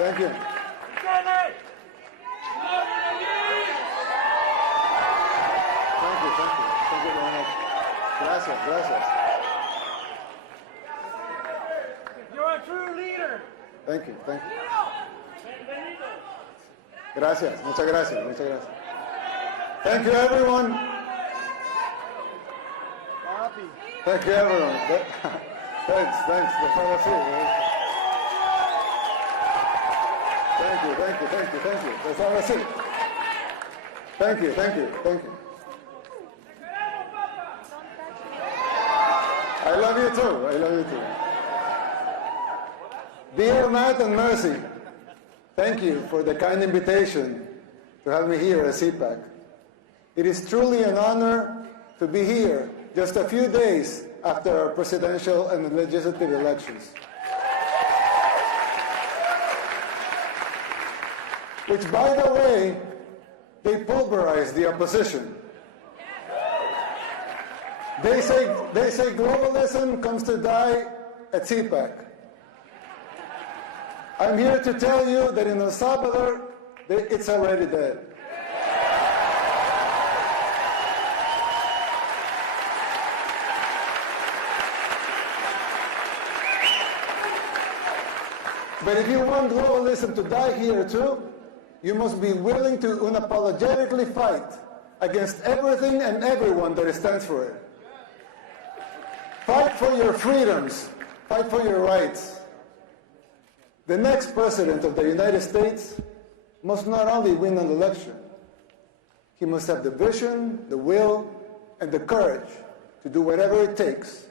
Thank you. Thank you very much. Gracias, gracias. You're a true leader. Thank you. Gracias, muchas gracias. Thank you, everyone. Thank you, everyone. Thanks. That's all I see. Thank you. That's all I see. Thank you. I love you too. Dear Matt and Mercy, thank you for the kind invitation to have me here at CPAC. It is truly an honor to be here just a few days after our presidential and legislative elections, which, by the way, they pulverized the opposition. They say globalism comes to die at CPAC. I'm here to tell you that in El Salvador, it's already dead. But if you want globalism to die here too, you must be willing to unapologetically fight against everything and everyone that stands for it. Fight for your freedoms. Fight for your rights. The next president of the United States must not only win an election, he must have the vision, the will, and the courage to do whatever it takes.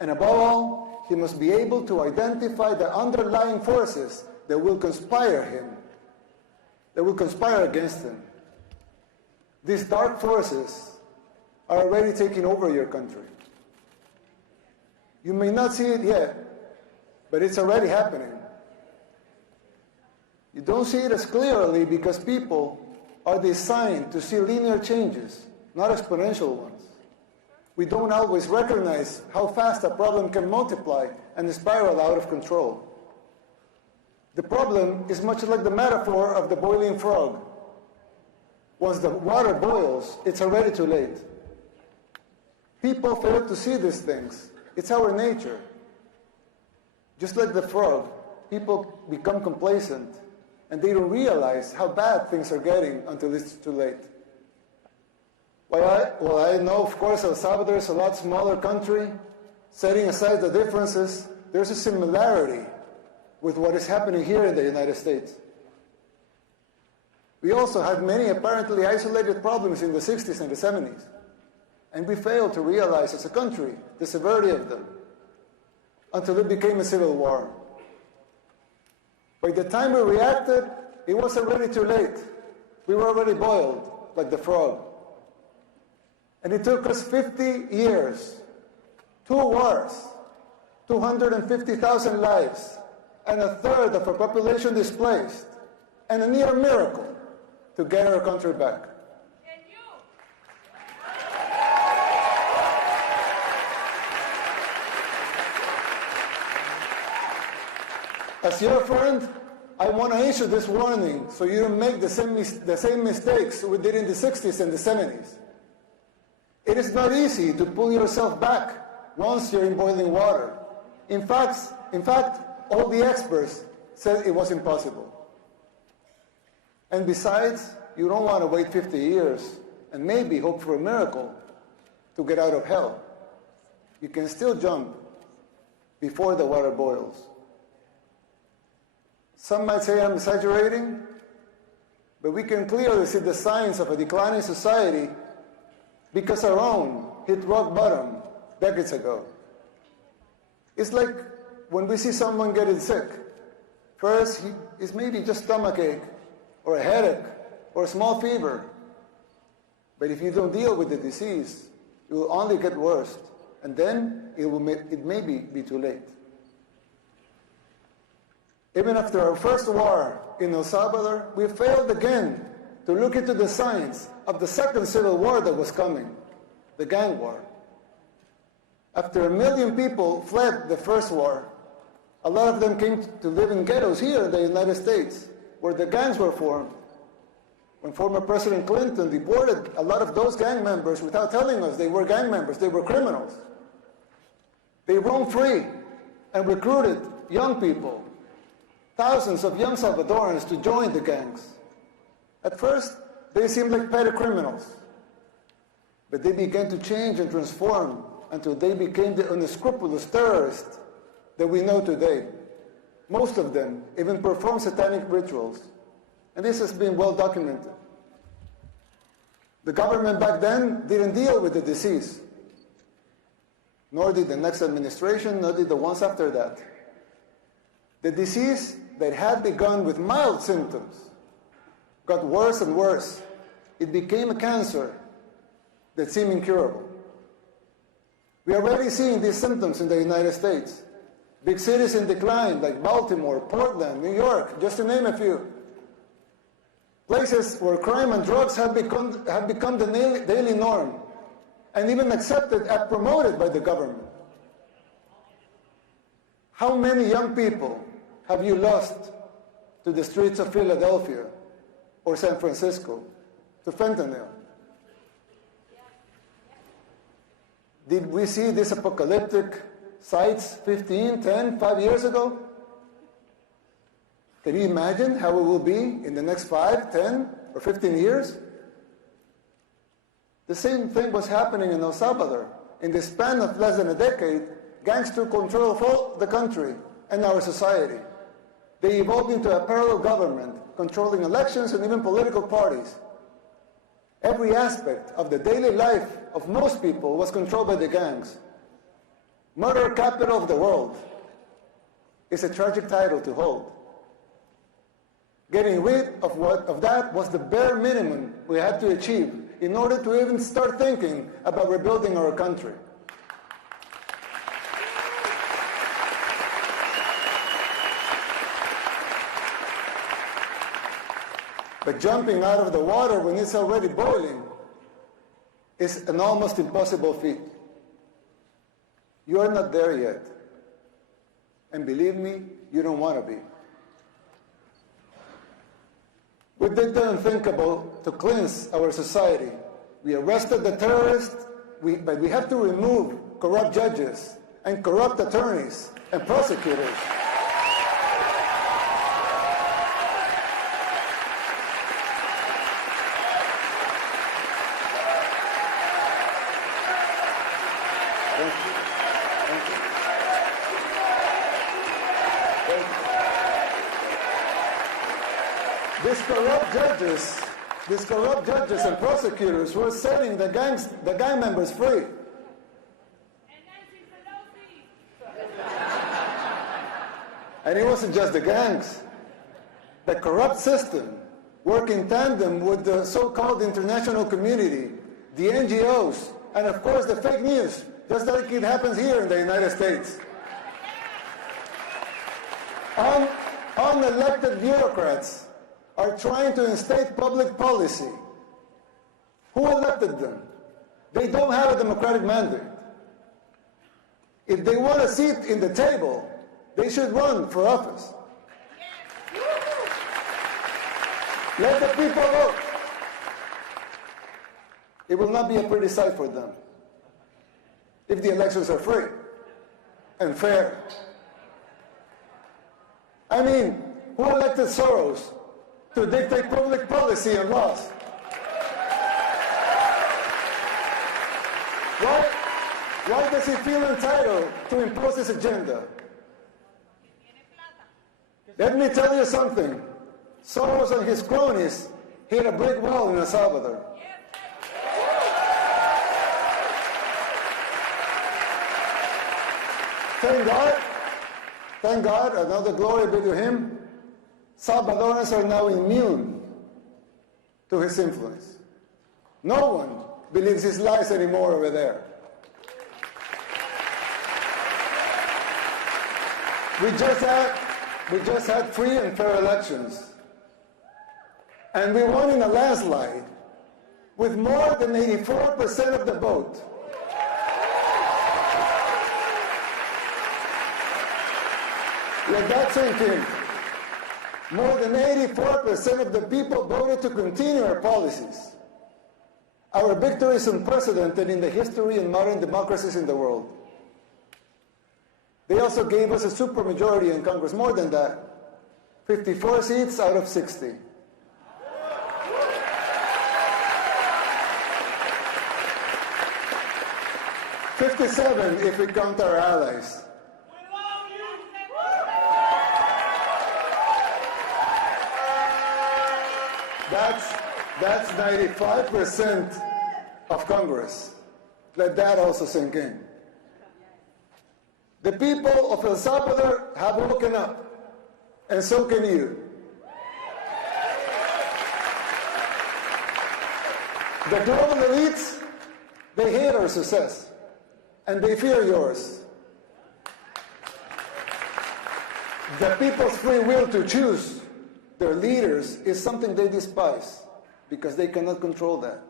And above all, he must be able to identify the underlying forces that will conspire against him. These dark forces are already taking over your country. You may not see it yet, but it's already happening. You don't see it as clearly because people are designed to see linear changes, not exponential ones. We don't always recognize how fast a problem can multiply and spiral out of control. The problem is much like the metaphor of the boiling frog. Once the water boils, it's already too late. People fail to see these things. It's our nature. Just like the frog, people become complacent and they don't realize how bad things are getting until it's too late. Well, I know, of course, El Salvador is a lot smaller country. Setting aside the differences, there's a similarity with what is happening here in the United States. We also had many apparently isolated problems in the 60s and the 70s. And we failed to realize as a country the severity of them until it became a civil war. By the time we reacted, it was already too late. We were already boiled like the frog. And it took us 50 years, 2 wars, 250,000 lives, and a third of our population displaced, and a near miracle to get our country back. As your friend, I want to issue this warning so you don't make the same mistakes we did in the 60s and the 70s. It is not easy to pull yourself back once you're in boiling water. In fact, all the experts said it was impossible. And besides, you don't want to wait 50 years and maybe hope for a miracle to get out of hell. You can still jump before the water boils. Some might say I'm exaggerating, but we can clearly see the signs of a declining society because our own hit rock bottom decades ago. It's like when we see someone getting sick. First, it's maybe just stomachache, or a headache, or a small fever. But if you don't deal with the disease, it will only get worse, and then it may be too late. Even after our first war in El Salvador, we failed again to look into the signs of the second civil war that was coming, the gang war. After 1 million people fled the first war, A lot of them came to live in ghettos here in the United States, where the gangs were formed. When former President Clinton deported a lot of those gang members without telling us they were gang members, they were criminals. They roamed free and recruited young people, thousands of young Salvadorans, to join the gangs. At first, they seemed like petty criminals, but they began to change and transform until they became the unscrupulous terrorists that we know today. Most of them even perform satanic rituals, and this has been well documented. The government back then didn't deal with the disease, nor did the next administration, nor did the ones after that. The disease that had begun with mild symptoms got worse and worse. It became a cancer that seemed incurable. We are already seeing these symptoms in the United States. Big cities in decline, like Baltimore, Portland, New York, just to name a few. Places where crime and drugs have become the daily norm, and even accepted and promoted by the government. How many young people have you lost to the streets of Philadelphia or San Francisco, to fentanyl? Did we see these apocalyptic sights 15, 10, 5 years ago? Can you imagine how it will be in the next 5, 10, or 15 years? The same thing was happening in El Salvador. In the span of less than a decade, gangs took control of all the country and our society. They evolved into a parallel government, controlling elections and even political parties. Every aspect of the daily life of most people was controlled by the gangs. Murder capital of the world is a tragic title to hold. Getting rid of that was the bare minimum we had to achieve in order to even start thinking about rebuilding our country. But jumping out of the water when it's already boiling is an almost impossible feat. You are not there yet. And believe me, you don't want to be. We did the unthinkable to cleanse our society. We arrested the terrorists, but we have to remove corrupt judges and corrupt attorneys and prosecutors. These corrupt judges and prosecutors were setting the gang members free. And it wasn't just the gangs. The corrupt system worked in tandem with the so-called international community, the NGOs, and of course the fake news, just like it happens here in the United States. Unelected bureaucrats are trying to instate public policy. Who elected them? They don't have a democratic mandate. If they want a seat in the table, they should run for office. Let the people vote. It will not be a pretty sight for them if the elections are free and fair. I mean, who elected Soros to dictate public policy and laws? Why does he feel entitled to impose his agenda? Let me tell you something. Soros and his cronies hit a brick wall in El Salvador. Thank God, and all the glory be to him, Salvadorans are now immune to his influence. No one believes his lies anymore over there. We just had free and fair elections. And we won in a landslide with more than 84% of the vote. Let that sink in. More than 84% of the people voted to continue our policies. Our victory is unprecedented in the history and modern democracies in the world. They also gave us a supermajority in Congress, more than that, 54 seats out of 60. "57 if we count our allies. That's 95% of Congress. Let that also sink in. The people of El Salvador have woken up, and so can you. The global elites, they hate our success, and they fear yours. The people's free will to choose their leaders is something they despise because they cannot control that.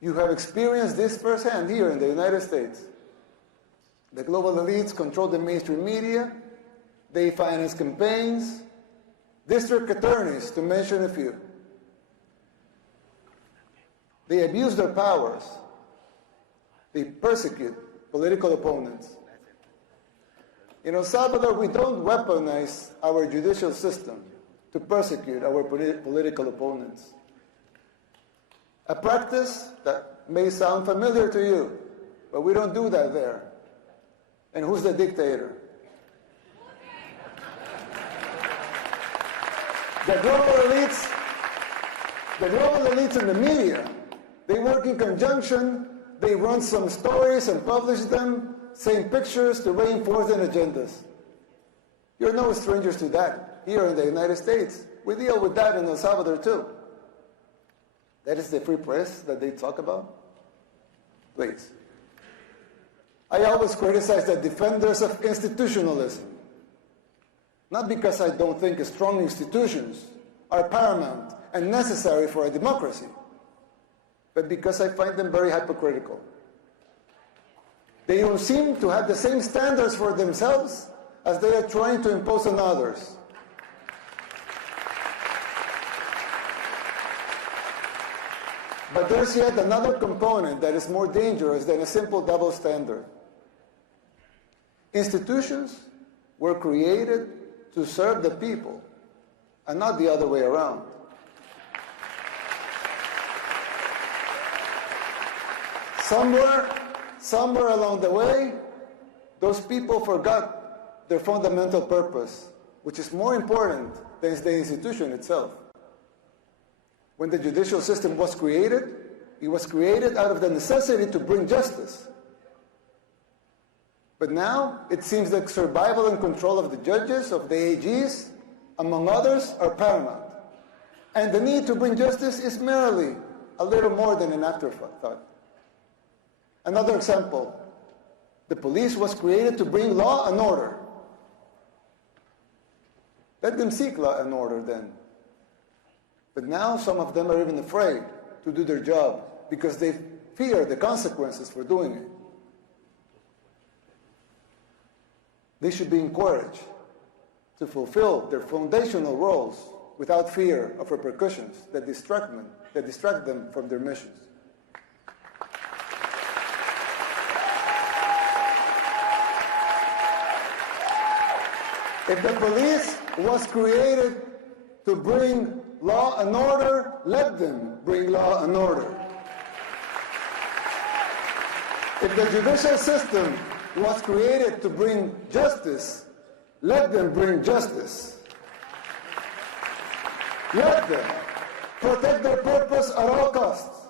You have experienced this firsthand here in the United States. The global elites control the mainstream media, they finance campaigns, district attorneys, to mention a few. They abuse their powers. They persecute political opponents. In El Salvador, we don't weaponize our judicial system to persecute our political opponents. A practice that may sound familiar to you, but we don't do that there. And who's the dictator? The global elites in the media, they work in conjunction, they run some stories and publish them, same pictures to reinforce their agendas. You're no strangers to that here in the United States. We deal with that in El Salvador too. That is the free press that they talk about? Please. I always criticize the defenders of institutionalism. Not because I don't think strong institutions are paramount and necessary for a democracy, but because I find them very hypocritical. They don't seem to have the same standards for themselves as they are trying to impose on others. But there's yet another component that is more dangerous than a simple double standard. Institutions were created to serve the people and not the other way around. Somewhere along the way, those people forgot their fundamental purpose, which is more important than the institution itself. When the judicial system was created, it was created out of the necessity to bring justice. But now, it seems that survival and control of the judges, of the AGs, among others, are paramount. And the need to bring justice is merely a little more than an afterthought. Another example, the police was created to bring law and order. Let them seek law and order then. But now some of them are even afraid to do their job because they fear the consequences for doing it. They should be encouraged to fulfill their foundational roles without fear of repercussions that distract them from their missions. If the police was created to bring law and order, let them bring law and order. If the judicial system was created to bring justice, let them bring justice. Let them protect their purpose at all costs.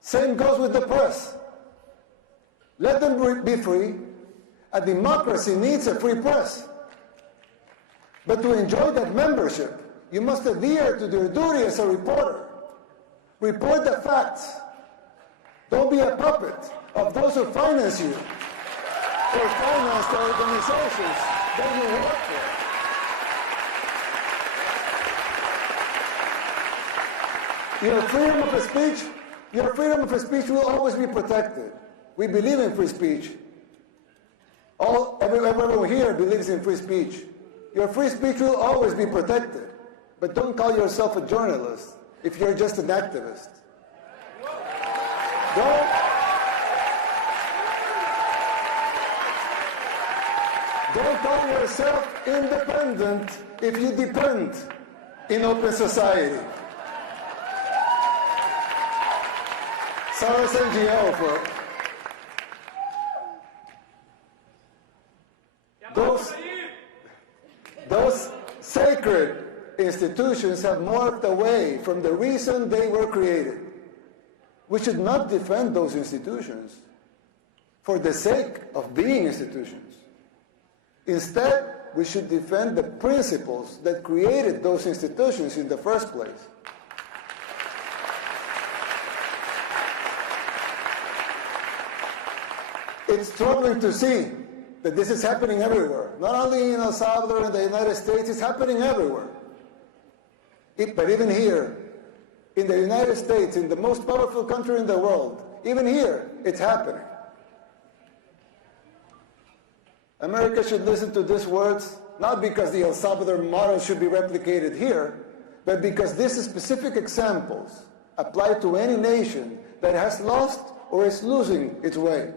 Same goes with the press. Let them be free. A democracy needs a free press. But to enjoy that membership, you must adhere to your duty as a reporter. Report the facts. Don't be a puppet of those who finance you or finance the organizations that you work for. Your freedom of speech will always be protected. We believe in free speech. Everyone here believes in free speech. Your free speech will always be protected. But don't call yourself a journalist if you're just an activist. Don't call yourself independent if you depend in open society. Sarah's NGO for those sacred institutions have morphed away from the reason they were created. We should not defend those institutions for the sake of being institutions. Instead, we should defend the principles that created those institutions in the first place. It's troubling to see that this is happening everywhere. Not only in El Salvador and the United States, it's happening everywhere. But even here, in the United States, in the most powerful country in the world, even here, it's happening. America should listen to these words, not because the El Salvador model should be replicated here, but because these specific examples apply to any nation that has lost or is losing its way.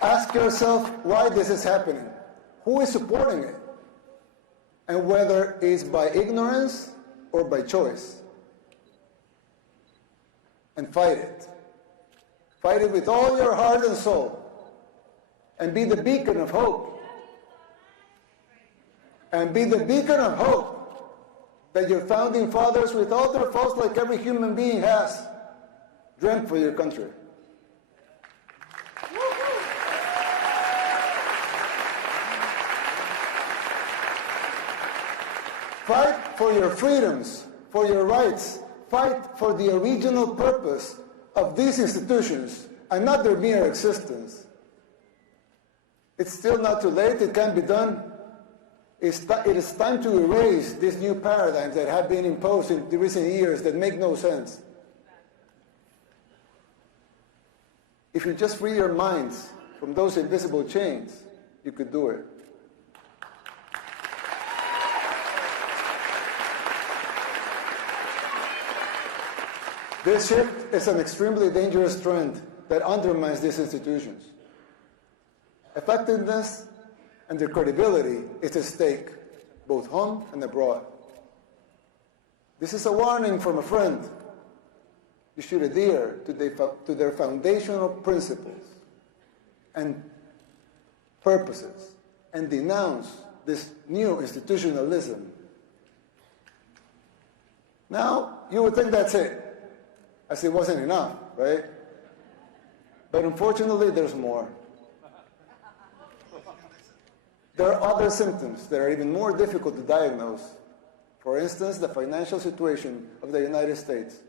Ask yourself why this is happening, who is supporting it, and whether it's by ignorance or by choice. And fight it. Fight it with all your heart and soul. And be the beacon of hope. And be the beacon of hope that your founding fathers, with all their faults like every human being has, dreamt for your country. Fight for your freedoms, for your rights. Fight for the original purpose of these institutions and not their mere existence. It's still not too late. It can be done. It is time to erase these new paradigms that have been imposed in the recent years that make no sense. If you just free your minds from those invisible chains, you could do it. This shift is an extremely dangerous trend that undermines these institutions. Effectiveness and their credibility is at stake, both home and abroad. This is a warning from a friend. You should adhere to their foundational principles and purposes and denounce this new institutionalism. Now, you would think that's it. As it wasn't enough, right? But unfortunately, there's more. There are other symptoms that are even more difficult to diagnose. For instance, the financial situation of the United States.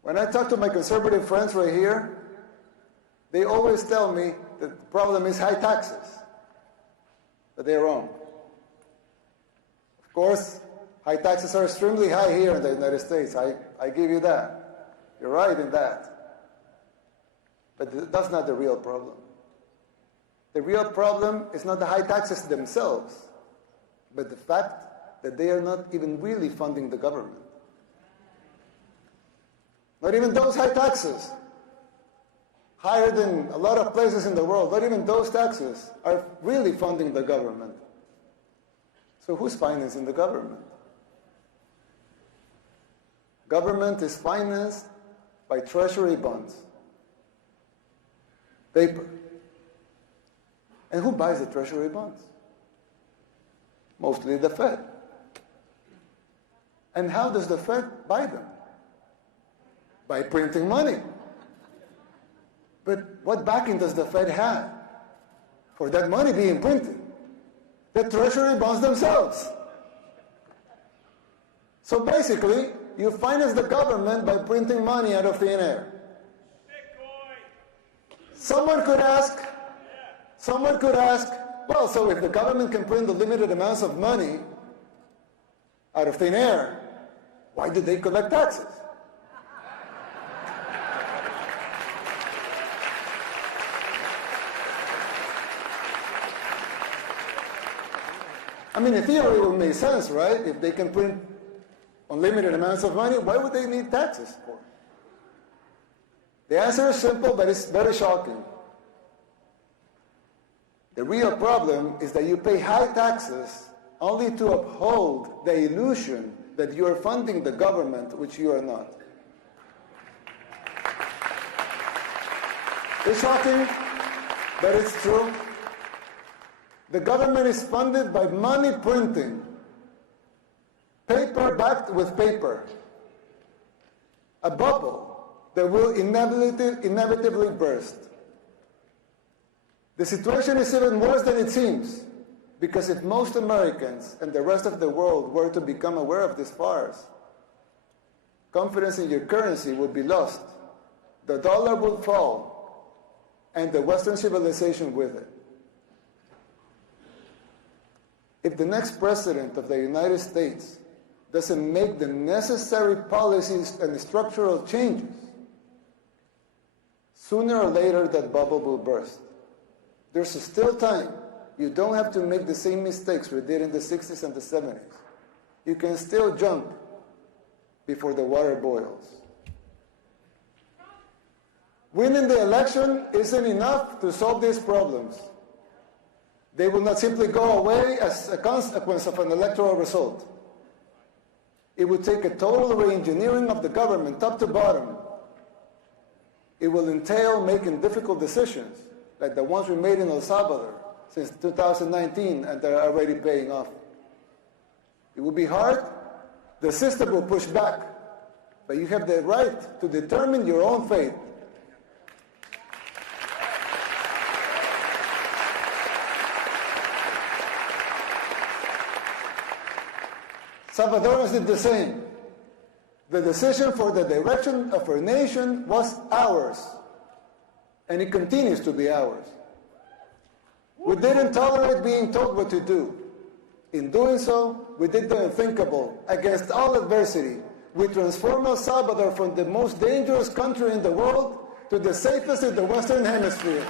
When I talk to my conservative friends right here, they always tell me that the problem is high taxes. But they're wrong. Of course, high taxes are extremely high here in the United States. I give you that. You're right in that. But that's not the real problem. The real problem is not the high taxes themselves, but the fact that they are not even really funding the government. Not even those high taxes, higher than a lot of places in the world, not even those taxes are really funding the government. So who's financing the government? Government is financed by treasury bonds, paper. And who buys the treasury bonds? Mostly the Fed. And how does the Fed buy them? By printing money. But what backing does the Fed have for that money being printed? The treasury bonds themselves. So basically, you finance the government by printing money out of thin air. Someone could ask, well, so if the government can print the limited amounts of money out of thin air, Why do they collect taxes? I mean, in theory, it would make sense, right? If they can print unlimited amounts of money, why would they need taxes for? The answer is simple, but it's very shocking. The real problem is that you pay high taxes only to uphold the illusion that you are funding the government, which you are not. It's shocking, but it's true. The government is funded by money printing, paper backed with paper, a bubble that will inevitably burst. The situation is even worse than it seems, because if most Americans and the rest of the world were to become aware of this farce, confidence in your currency would be lost, the dollar would fall, and the Western civilization with it. If the next president of the United States doesn't make the necessary policies and structural changes, sooner or later that bubble will burst. There's still time. You don't have to make the same mistakes we did in the 60s and the 70s. You can still jump before the water boils. Winning the election isn't enough to solve these problems. They will not simply go away as a consequence of an electoral result. It would take a total re-engineering of the government, top to bottom. It will entail making difficult decisions, like the ones we made in El Salvador since 2019, and they're already paying off. It will be hard. The system will push back, but you have the right to determine your own fate. Salvadorans did the same. The decision for the direction of our nation was ours, and it continues to be ours. We didn't tolerate being told what to do. In doing so, we did the unthinkable. Against all adversity, we transformed El Salvador from the most dangerous country in the world to the safest in the Western Hemisphere.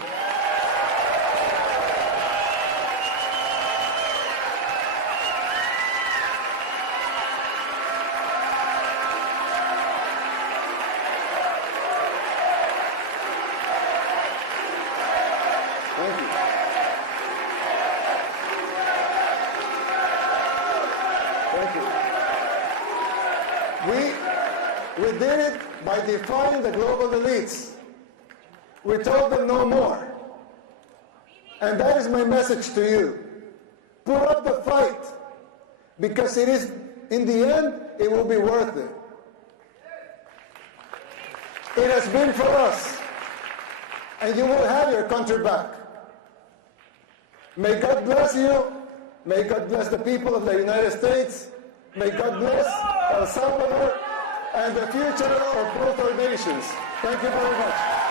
We did it by defying the global elites. We told them no more. And that is my message to you. Put up the fight, because it is, in the end, it will be worth it. It has been for us, and you will have your country back. May God bless you. May God bless the people of the United States. May God bless El Salvador and the future of both our nations. Thank you very much.